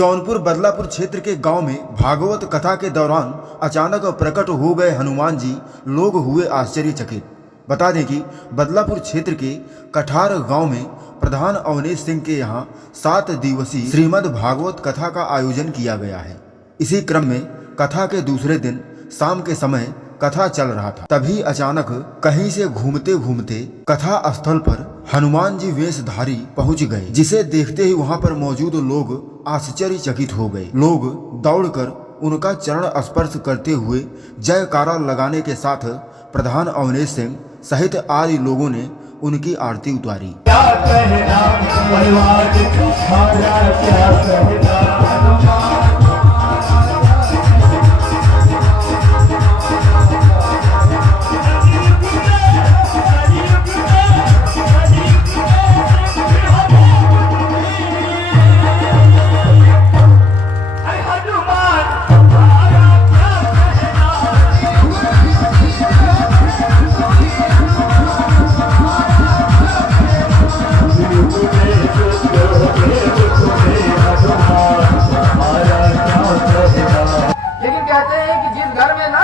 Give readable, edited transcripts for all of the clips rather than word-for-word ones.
जौनपुर बदलापुर क्षेत्र के गांव में भागवत कथा के दौरान अचानक प्रकट हो गए हनुमान जी, लोग हुए आश्चर्यचकित। बता दें कि बदलापुर क्षेत्र के कठार गांव में प्रधान अवनेश सिंह के यहाँ 7 दिवसीय श्रीमद् भागवत कथा का आयोजन किया गया है। इसी क्रम में कथा के दूसरे दिन शाम के समय कथा चल रहा था, तभी अचानक कहीं से घूमते घूमते कथा स्थल पर हनुमान जी वेशधारी पहुंच गए, जिसे देखते ही वहां पर मौजूद लोग आश्चर्यचकित हो गए। लोग दौड़कर उनका चरण स्पर्श करते हुए जयकारा लगाने के साथ प्रधान अवनेश सिंह सहित आदि लोगों ने उनकी आरती उतारी।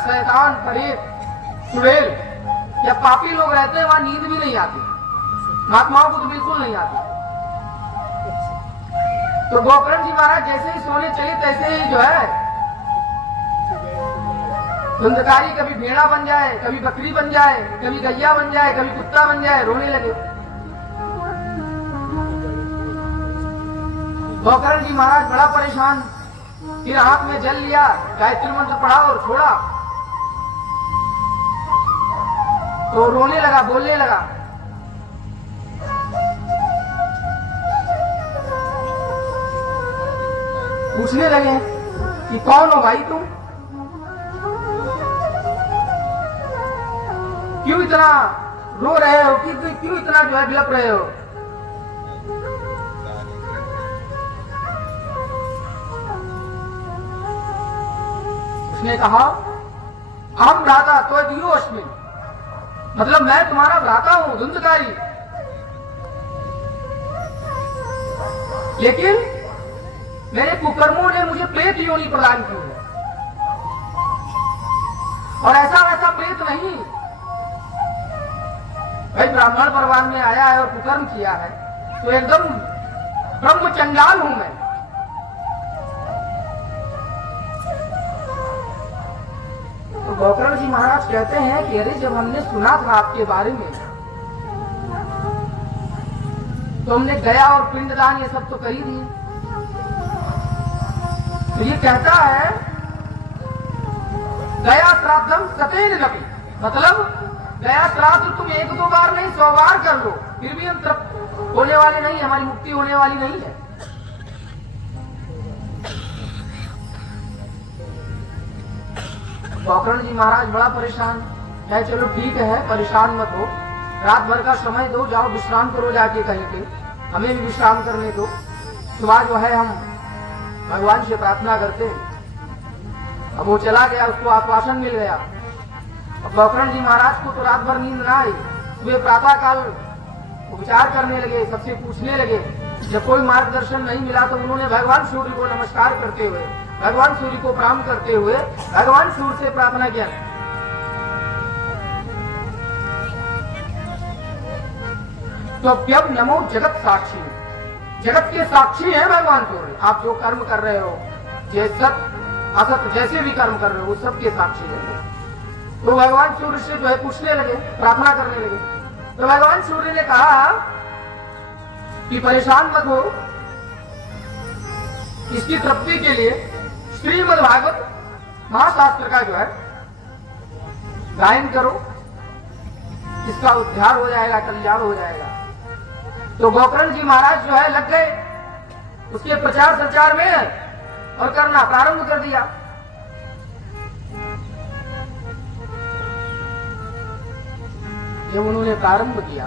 शैतान, परेत, चुड़ैल या पापी लोग रहते हैं, वहां नींद भी नहीं आती। महात्माओं को तो बिल्कुल नहीं आती। तो गोकर्ण जी महाराज जैसे ही सोने चले तैसे ही जो है धुंधकारी कभी भेड़ा बन जाए, कभी बकरी बन जाए, कभी गैया बन जाए, कभी कुत्ता बन जाए, रोने लगे। गोकर्ण जी महाराज बड़ा परेशान, फिर हाथ में जल लिया, गायत्री मंत्र पढ़ा और छोड़ा, तो रोने लगा, बोलने लगा। पूछने लगे कि कौन हो भाई तुम, क्यों इतना रो रहे हो, क्यों इतना जो है विलप रहे हो। उसने कहा हम भ्राता तो दियोस्मि, मतलब मैं तुम्हारा भ्राता हूं, धुंधकारी, लेकिन मेरे कुकर्मों ने मुझे प्रेत योनि प्रदान की है, और ऐसा वैसा प्रेत नहीं भाई, ब्राह्मण परिवार में आया है और कुकर्म किया है तो एकदम ब्रह्म चंडाल हूं मैं। तो गोकर्ण जी महाराज कहते हैं कि अरे जब हमने सुना था आपके बारे में तो हमने गया और पिंडदान ये सब तो कर ही दिए। तो ये कहता है गया श्राद्धम सतेन नपि, मतलब गया श्राद्ध तुम 1-2 बार नहीं 100 बार कर लो, फिर भी हम तृप्त होने वाले नहीं, हमारी मुक्ति होने वाली नहीं है। गोकर्ण जी महाराज बड़ा परेशान है। चलो ठीक है, परेशान मत हो, रात भर का समय दो, जाओ विश्राम करो जाके कहीं पे, हमें भी विश्राम करने दो। सुबह जो है हम भगवान से प्रार्थना करते हैं। अब वो चला गया, उसको आश्वासन मिल गया। अब गोकर्ण जी महाराज को तो रात भर नींद ना आई। वे प्रातः काल विचार करने लगे, सबसे पूछने लगे। जब कोई मार्गदर्शन नहीं मिला तो उन्होंने भगवान सूर्य को नमस्कार करते हुए, भगवान सूर्य को प्रणाम करते हुए भगवान सूर्य से प्रार्थना किया। तो अप्यम नमो जगत साक्षी, जगत के साक्षी है भगवान सूर्य। आप जो कर्म कर रहे हो, जे सत असत जैसे भी कर्म कर रहे हो, वो सबके साक्षी है। तो भगवान सूर्य से जो है पूछने लगे, प्रार्थना करने लगे। तो भगवान सूर्य ने कहा कि परेशान मत हो, इसकी तृप्ति के लिए श्रीमद् भागवत महाशास्त्र का जो है गायन करो, इसका उद्धार हो जाएगा, कल्याण हो जाएगा। तो गोकर्ण जी महाराज जो है लग गए उसके प्रचार प्रचार में और करना प्रारंभ कर दिया। जब उन्होंने प्रारंभ किया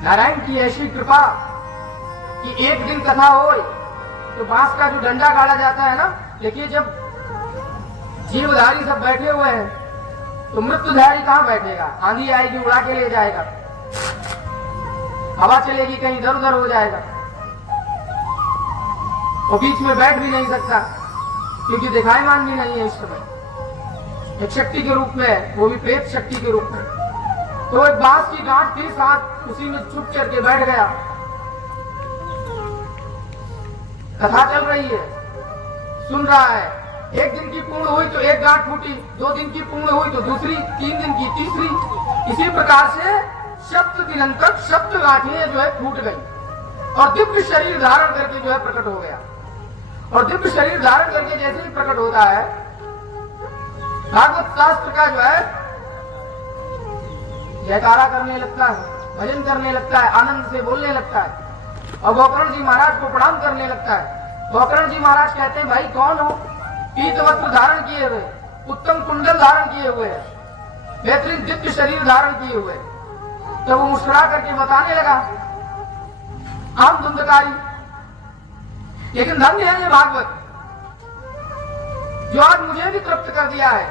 नारायण की ऐसी कृपा कि एक दिन कथा हो तो बांस का जो डंडा गाड़ा जाता है ना, देखिए जब जीवधारी सब बैठे हुए हैं तो मृत्युधारी कहाँ बैठेगा, आंधी आएगी उड़ा के ले जाएगा। हवा चलेगी कहीं इधर उधर हो जाएगा, और बीच में बैठ भी नहीं सकता क्योंकि दिखायमान भी नहीं है इस समय, एक शक्ति के रूप में, वो भी प्रेत शक्ति के रूप में। तो एक बांस की गांठ थी, साथ उसी में चुप करके बैठ गया। कथा चल रही है, सुन रहा है। एक दिन की पूर्ण हुई तो एक गांठ फूटी, 2 दिन की पूर्ण हुई तो दूसरी, 3 दिन की तीसरी, इसी प्रकार से सप्त दिन तक सप्त गांठें जो है फूट गई और दिव्य शरीर धारण करके जो है प्रकट हो गया। और दिव्य शरीर धारण करके जैसे ही प्रकट होता है, भागवत शास्त्र का जो है जयकारा करने लगता है, भजन करने लगता है, आनंद से बोलने लगता है और गोकर्ण जी महाराज को प्रणाम करने लगता है। गोकर्ण जी महाराज कहते हैं, भाई कौन हो? पीत वस्त्र धारण किए हुए, उत्तम कुंडल धारण किए हुए, बेहतरीन दिव्य शरीर धारण किए हुए। तो वो मुस्कुरा करके बताने लगा, हम धुंधकारी, लेकिन धन्य है ये भागवत जो आज मुझे भी तृप्त कर दिया है,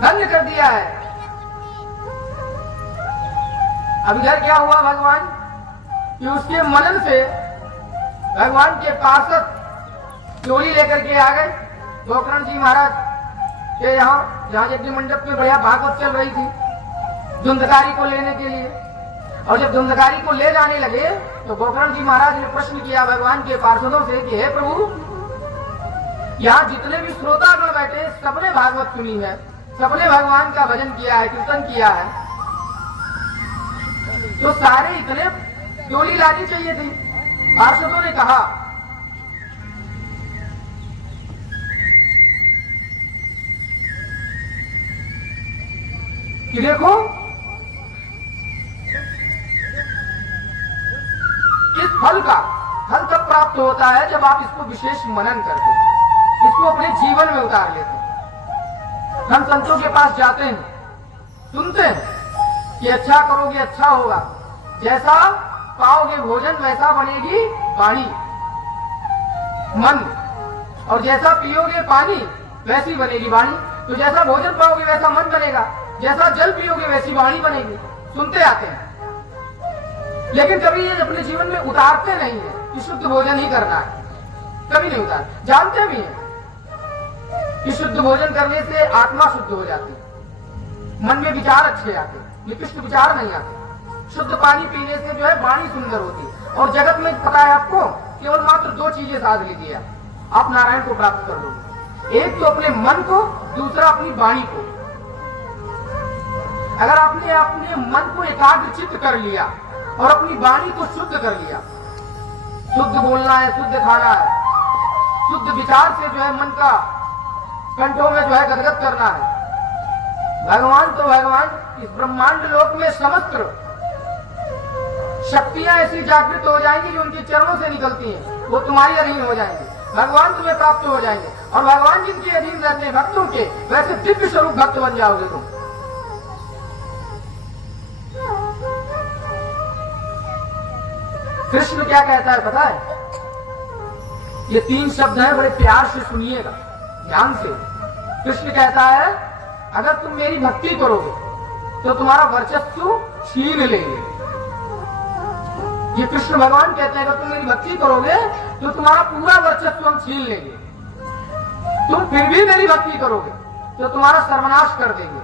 धन्य कर दिया है। अब इधर क्या हुआ भगवान कि उसके मनन से भगवान के पार्षद चोली लेकर के आ गए गोकर्ण जी महाराज के यहाँ, जहाँ यज्ञ मंडप में बढ़िया भागवत चल रही थी, धुंधकारी को लेने के लिए। और जब धुंधकारी को ले जाने लगे तो गोकर्ण जी महाराज ने प्रश्न किया भगवान के पार्षदों से कि हे प्रभु, यहाँ जितने भी श्रोतागण बैठे सबने भागवत सुनी है, सबने भगवान का भजन किया है, कीर्तन किया है, तो सारे इतने चोली लानी चाहिए थी। पार्षदों ने कहा कि देखो, इस फल तब प्राप्त होता है जब आप इसको विशेष मनन करते हैं, इसको अपने जीवन में उतार लेते हैं। हम संतों के पास जाते हैं, सुनते हैं कि अच्छा करोगे अच्छा होगा, जैसा पाओगे भोजन वैसा बनेगी वाणी मन, और जैसा पियोगे पानी वैसी बनेगी वाणी। तो जैसा भोजन पाओगे वैसा मन बनेगा, जैसा जल पियोगे वैसी वाणी बनेगी। सुनते आते हैं, लेकिन कभी ये अपने जीवन में उतारते नहीं है कि शुद्ध भोजन ही करना है, कभी नहीं उतार। जानते भी हैं कि शुद्ध भोजन करने से आत्मा शुद्ध हो जाती है, मन में विचार अच्छे आते, निकृष्ट विचार नहीं आते। शुद्ध पानी पीने से जो है वाणी सुंदर होती है। और जगत में पता है आपको, केवल मात्र 2 चीजें साध लीजिए, आप नारायण को प्राप्त कर लोगे। एक तो अपने मन को, दूसरा अपनी वाणी को। अगर आपने अपने मन को एकाग्र चित्त कर लिया और अपनी वाणी को शुद्ध कर लिया, शुद्ध बोलना है, शुद्ध खाना है, शुद्ध विचार से जो है मन का कंठों में जो है गदगद करना है। भगवान तो भगवान, इस ब्रह्मांड लोक में समस्त शक्तियां ऐसी जागृत हो जाएंगी जो उनके चरणों से निकलती हैं, वो तुम्हारी अधीन हो जाएंगे, भगवान तुम्हें प्राप्त हो जाएंगे। और भगवान जिनके अधीन रहते हैं भक्तों के, वैसे दिव्य स्वरूप भक्त बन जाओगे तुम। कृष्ण क्या कहता है पता है? ये 3 शब्द हैं, बड़े प्यार से सुनिएगा, ध्यान से। कृष्ण कहता है, अगर तुम मेरी भक्ति करोगे तो तुम्हारा वर्चस्व छीन लेंगे। ये कृष्ण भगवान कहते हैं, अगर तुम मेरी भक्ति करोगे तो तुम्हारा पूरा वर्चस्व हम छीन लेंगे। तुम फिर भी मेरी भक्ति करोगे तो तुम्हारा सर्वनाश कर देंगे।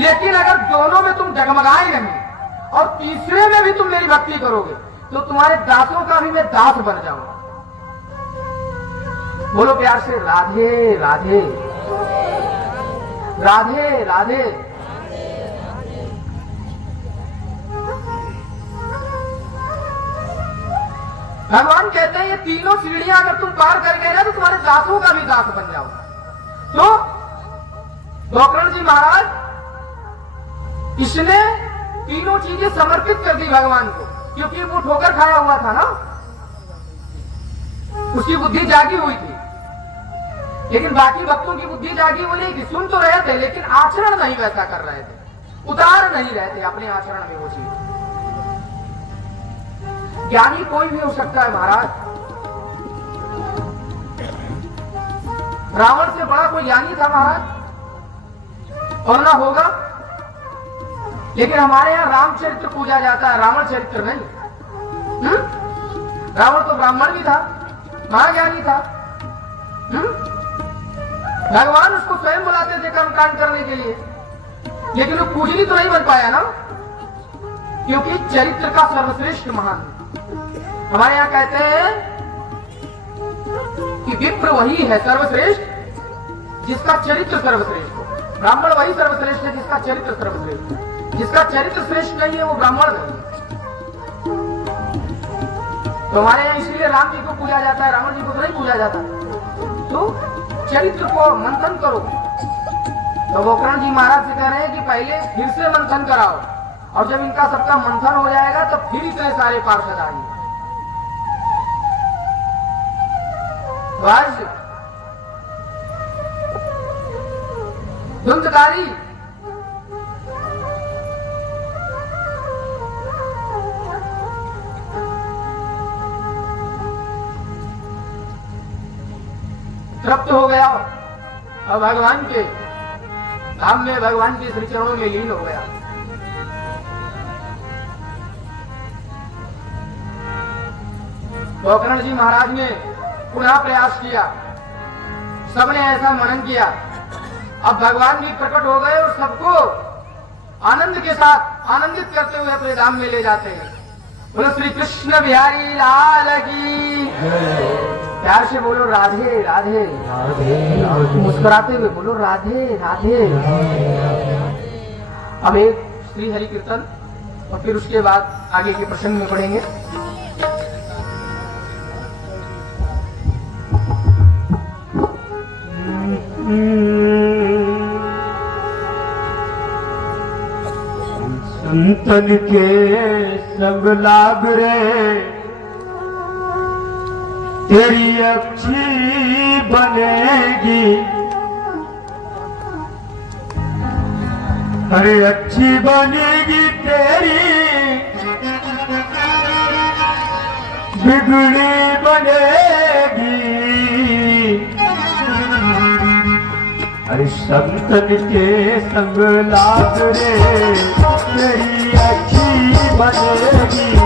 लेकिन अगर दोनों में तुम डगमगाए नहीं और तीसरे में भी तुम मेरी भक्ति करोगे तो तुम्हारे दासों का भी मैं दास बन जाऊंगा। बोलो प्यार से, राधे राधे, राधे राधे। भगवान कहते हैं ये तीनों सीढ़ियां अगर तुम पार कर गए ना तो तुम्हारे दासों का भी दास बन जाओगे। तो गोकर्ण जी महाराज, इसने तीनों चीजें समर्पित कर दी भगवान को, क्योंकि वो ठोकर खाया हुआ था ना, उसकी बुद्धि जागी हुई थी। लेकिन बाकी भक्तों की बुद्धि जागी हुई नहीं थी, सुन तो रहे थे लेकिन आचरण नहीं वैसा कर रहे थे, उतार नहीं रहे थे अपने आचरण में वो चीज। ज्ञानी कोई भी हो सकता है महाराज, रावण से बड़ा कोई ज्ञानी था महाराज, और ना होगा। लेकिन हमारे यहाँ रामचरित्र पूजा जाता है, रावण चरित्र नहीं। रावण तो ब्राह्मण भी था, महाज्ञानी था। भगवान उसको स्वयं बुलाते थे कर्मकांड करने के लिए, लेकिन वो पूजनी तो नहीं बन पाया ना, क्योंकि चरित्र का सर्वश्रेष्ठ महान। हमारे यहाँ कहते हैं कि विप्र वही है सर्वश्रेष्ठ जिसका चरित्र सर्वश्रेष्ठ हो। ब्राह्मण वही सर्वश्रेष्ठ है जिसका चरित्र सर्वश्रेष्ठ है। जिसका चरित्र श्रेष्ठ नहीं है वो ब्राह्मण नहीं है। तो हमारे यहाँ इसलिए राम जी को पूजा जाता है, रावण जी को तो नहीं पूजा जाता। तो चरित्र को मंथन करो। तो गोकर्ण जी महाराज से कह रहे हैं कि पहले फिर से मंथन कराओ, और जब इनका सबका मंथन हो जाएगा तो फिर इतने सारे पार्षद आएंगे। आज धुंधकारी तृप्त हो गया और भगवान के धाम में, भगवान के श्री चरणों में लीन हो गया। गोकर्ण जी महाराज ने पुनः प्रयास किया, सबने ऐसा मनन किया। अब भगवान भी प्रकट हो गए और सबको आनंद के साथ आनंदित करते हुए अपने धाम में ले जाते हैं। बोलो श्री कृष्ण बिहारी लाल की। प्यार से बोलो राधे राधे, मुस्कुराते हुए बोलो राधे राधे। अब एक श्री हरि कीर्तन और फिर उसके बाद आगे के प्रसंग में पढ़ेंगे। संतन के संग लाग रे तेरी अच्छी बनेगी, अरे अच्छी बनेगी तेरी बिगड़ी बनेगी। अरे संतन के संग लाग रे तेरी अच्छी बनेगी,